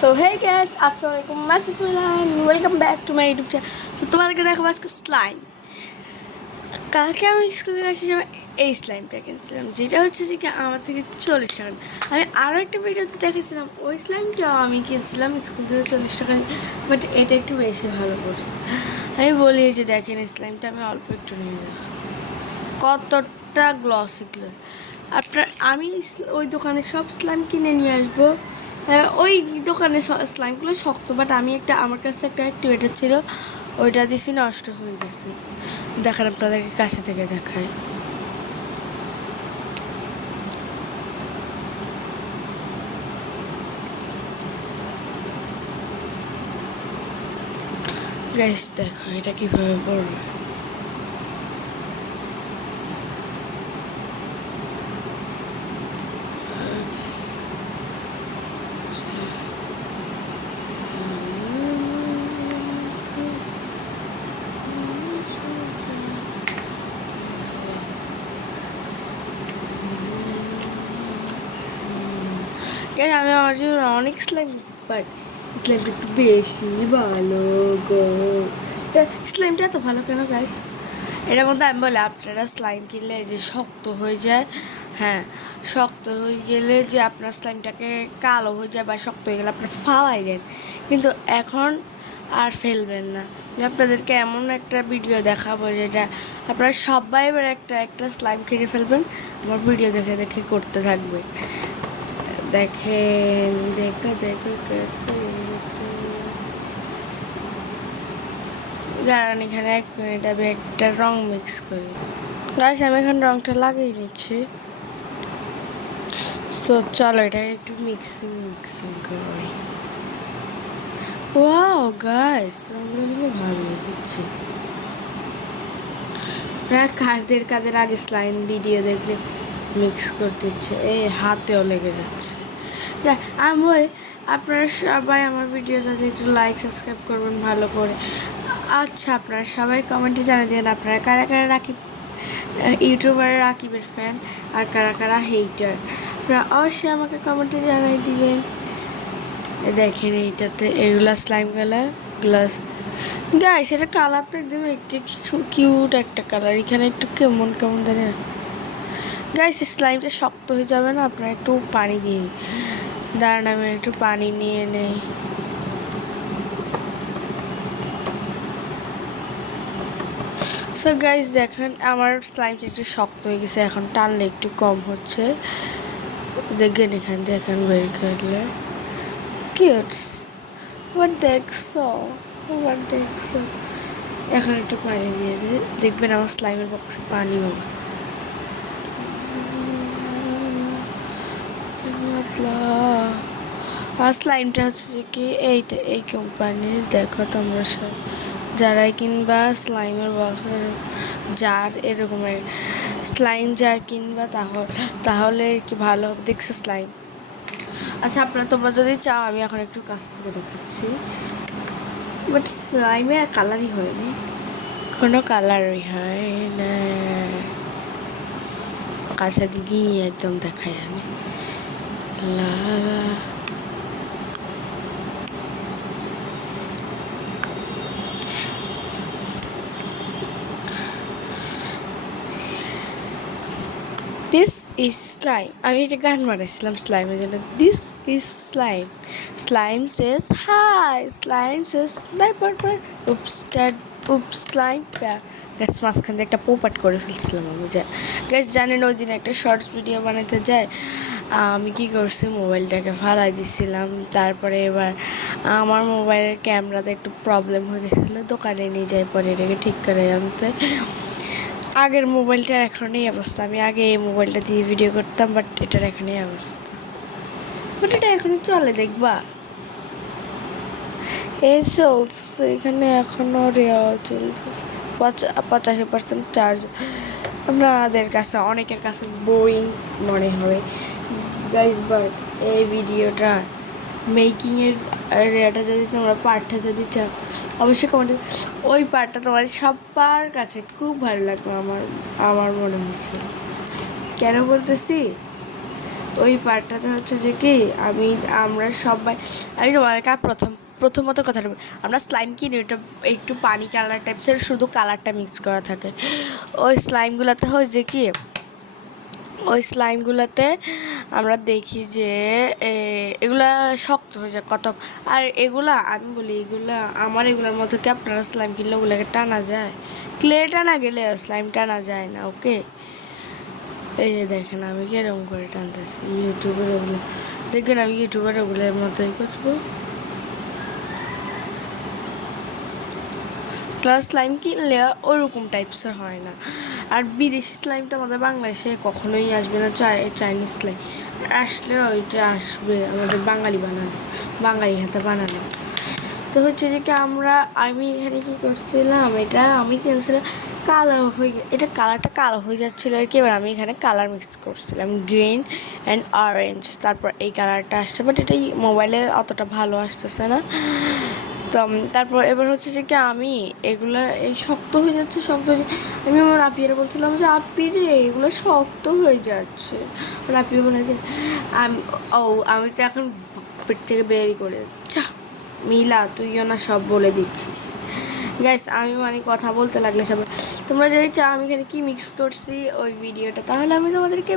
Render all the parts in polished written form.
So hey guys, assalamualaikum, and welcome back to my YouTube channel. So তোমাদেরকে দেখাবো আজকে slime. কালকে আমি স্কুলে আসছিলাম এই স্লাইমটা কিনছিলাম, যেটা হচ্ছে যে কি আমার থেকে 40 টাকা। আমি আরও একটা ভিডিওতে দেখেছিলাম ওই স্লাইমটাও আমি কিনছিলাম স্কুল থেকে 40 টাকা, বাট এটা একটু বেশি ভালো করছে। আমি বলি যে দেখেন স্লাইমটা আমি অল্প একটু নিয়ে যাবো, কতটা গ্লসি গ্লস। আমি ওই দোকানে সব স্লাইম কিনে নিয়ে আসবো। ওই দোকানে স্লাইমগুলো শক্ত, বাট আমি আমার কাছে একটা অ্যাক্টিভেটার ছিল, ওইটা দিছি নষ্ট হয়ে গেছে। দেখেন আপনাদেরকে কাছে থেকে দেখায়। গাইস দেখো এটা কিভাবে পড়বে। আমি আমার জন্য অনেক স্লাইম, বাট স্লাইমটা একটু বেশি ভালো গো। স্লাইমটা এত ভালো কেন গাইস? এটার মধ্যে আমি বলি আপনারা স্লাইম কিনলে যে শক্ত হয়ে যায়, হ্যাঁ শক্ত হয়ে গেলে যে আপনার স্লাইমটাকে কালো হয়ে যায় বা শক্ত হয়ে গেলে আপনার ফালাই দেন, কিন্তু এখন আর ফেলবেন না। আমি আপনাদেরকে এমন একটা ভিডিও দেখাবো যেটা আপনারা সবাই এবার একটা স্লাইম কিনে ফেলবেন, আমার ভিডিও দেখে দেখে করতে থাকবে। দেখেন দেখো দেখো দাঁড়ান, এখানে 1 মিনিট আমি একটা রং মিক্স করি। গাইস আমি এখন রংটা লাগিয়ে নিচ্ছি। তো চলো এটা একটু মিক্সিং করি। ওয়াও গাইস রংগুলো ভালো লাগছে। প্রায় কাদের আগে স্লাইম ভিডিও দেখলে মিক্স করতে ইচ্ছে, এই হাতেও লেগে যাচ্ছে। আমি বলি আপনারা সবাই আমার ভিডিওটাতে একটু লাইক সাবস্ক্রাইব করবেন ভালো করে। আচ্ছা আপনারা সবাই কমেন্টে জানিয়ে দেন আপনারা কারা কারা রাকিব ইউটিউবার রাকিবের ফ্যান আর কারা কারা হেটার। আপনারা অবশ্যই আমাকে কমেন্টে জানাই দিবেন। দেখেন এইটাতে এগুলা স্লাইম গ্লাস গাইস, এটা কালারটা একদম একটু কিউট একটা কালার। এখানে একটু কেমন কেমন জানি না গাইস, স্লাইমটা শক্ত হয়ে যাবে না, আপনারা একটু পানি দিয়ে দাঁড়ান, আমি একটু পানি নিয়ে নেই। সো গাইস দেখেন আমার স্লাইমটা একটু শক্ত হয়ে গেছে, এখন টানলে একটু কম হচ্ছে। দেখেন এখান দিয়ে এখন বের করলে কিউটস দেখছো এখন একটু পানি দিয়ে দেখবেন আমার স্লাইমের বক্সে পানি হবে। আর স্লাইমটা হচ্ছে যে কি এইটা এই কোম্পানির, দেখো তোমরা সব যারাই কিনবা স্লাইমের জার এরকমের স্লাইম জার কিনবা তাহলে কি ভালো হবে। দেখছো স্লাইম? আচ্ছা তোমরা যদি চাও আমি এখন একটু কাছ থেকে দেখাচ্ছি, বাট স্লাইমে কালারই হয়নি, কোনো কালারই হয় না। কাছে দিকে একদম দেখাই আমি লালা। This is slime. আমি একটা গান বানাইছিলাম স্লাইমের জন্য, this is slime, slime says hi, slime says slime gas. মাঝখান দিয়ে একটা পোপাট করে ফেলছিলাম আমি। গ্যাস জানেন ওই দিন একটা শর্টস ভিডিও বানাতে যায় আমি কি করছি, মোবাইলটাকে ফালাই দিছিলাম। তারপরে এবার আমার মোবাইলের ক্যামেরাতে একটু প্রবলেম হয়ে গেছিলো, দোকানে নিয়ে যাই পরে এটাকে ঠিক করে আনতে। আগের মোবাইলটার এখন এই অবস্থা, আমি আগে এই মোবাইলটা দিয়ে ভিডিও করতাম, বাট এটার এখন এই অবস্থা। বাট এটা এখনও চলে, দেখবা চলছে এখানে এখনও চলতেছে 85% চার্জ। আপনাদের কাছে অনেকের কাছে বোরিং মনে হবে গাইস, বাট এই ভিডিওটা মেকিংয়ের রেটা যদি তোমরা পার্টটা যদি চাও অবশ্যই কমেন্টে, ওই পার্টটা তোমাদের সবার কাছে খুব ভালো লাগবে। আমার মনে হচ্ছে, কেন বলতেছি ওই পার্টটাতে হচ্ছে যে কি আমরা সবাই আমি তোমাকে প্রথমত কথা বলবো, আমরা স্লাইম কিনি, ওটা একটু পানি কালার টাইপসের, শুধু কালারটা মিক্স করা থাকে। ওই স্লাইমগুলোতে হয় যে কি, ওই স্লাইমগুলোতে আমরা দেখি যে এগুলা শক্ত হয়ে যায় কত। আর এগুলা আমি বলি, এগুলোর মতো কি আপনারা স্লাইম কিনলে ওগুলোকে টানা যায়? ক্লে টানা গেলে স্লাইম টানা যায় না। ওকে, এই যে দেখেন আমি কিরকম করে টানতেছি, ইউটিউবের ওগুলো দেখবেন, আমি ইউটিউবের ওগুলোর মতোই করবো। ক্লাস স্লাইম কিনলে ওরকম টাইপসের হয় না। আর বিদেশি স্লাইমটা আমাদের বাংলাদেশে কখনোই আসবে না। চাইনিজ স্লাইম আসলে ওইটা আসবে আমাদের বাঙালি হাতে বানানো। তো হচ্ছে যে কি আমি এখানে কী করছিলাম, এটা আমি কিনছিলাম এটা কালারটা কালো হয়ে যাচ্ছিলো আর কি। এবার আমি এখানে কালার মিক্স করছিলাম, গ্রিন অ্যান্ড অরেঞ্জ, তারপর এই কালারটা আসছে, বাট এটা মোবাইলে অতটা ভালো আসতেছে না। তো তারপর এবার হচ্ছে যে কি আমি এই শক্ত হয়ে যাচ্ছে, আমি আমার আপিয়ারে বলছিলাম যে আপি রে এগুলো শক্ত হয়ে যাচ্ছে। আমার আপি বলেছে আমি তো এখন পেট থেকে বেরি করে মিলা তুইও না সব বলে দিচ্ছিস। গাইস আমি কথা বলতে লাগলে সবাই, তোমরা যদি চাও আমি এখানে কি মিক্স করছি ওই ভিডিওটা, তাহলে আমি তোমাদেরকে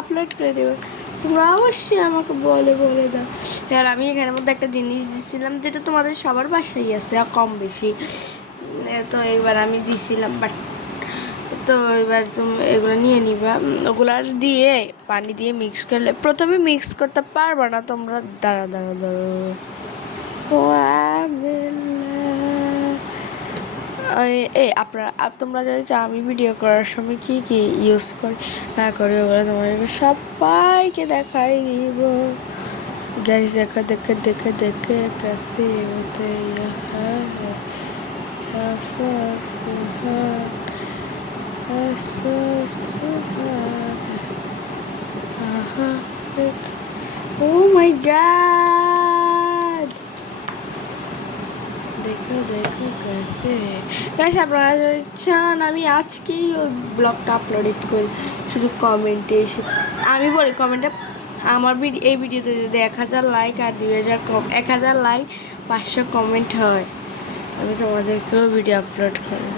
আপলোড করে দেবো। তোমরা অবশ্যই আমাকে বলে দাও। এবার আমি এখানের মধ্যে একটা জিনিস দিচ্ছিলাম যেটা তোমাদের সবার বাসায় আছে কম বেশি। তো এবার আমি দিছিলাম, বাট তো এবার তুমি এগুলো নিয়ে নিবা, ওগুলো দিয়ে পানি দিয়ে মিক্স করলে প্রথমে মিক্স করতে পারবা না তোমরা। দাঁড়া তোমরা যদি চাও আমি ভিডিও করার সময় কি কি ইউজ করি না করি ওগুলো তোমাদেরকে সবাইকে দেখাই দিব। গ্যাস দেখে कैसे होते Oh my god! দেখো গাইস, আপনারা যদি চান আমি আজকেই ওই ব্লগটা আপলোড করি, শুধু কমেন্টে এসে আমি বলি কমেন্টে আমার এই ভিডিওতে যদি 1000 লাইক আর 1000 লাইক 500 কমেন্ট হয়, আমি তোমাদেরকেও ভিডিও আপলোড করি।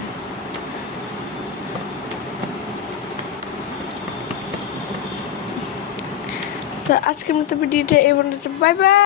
সো আজকের মতো ভিডিওটা এই পর্যন্ত, বাই বাই।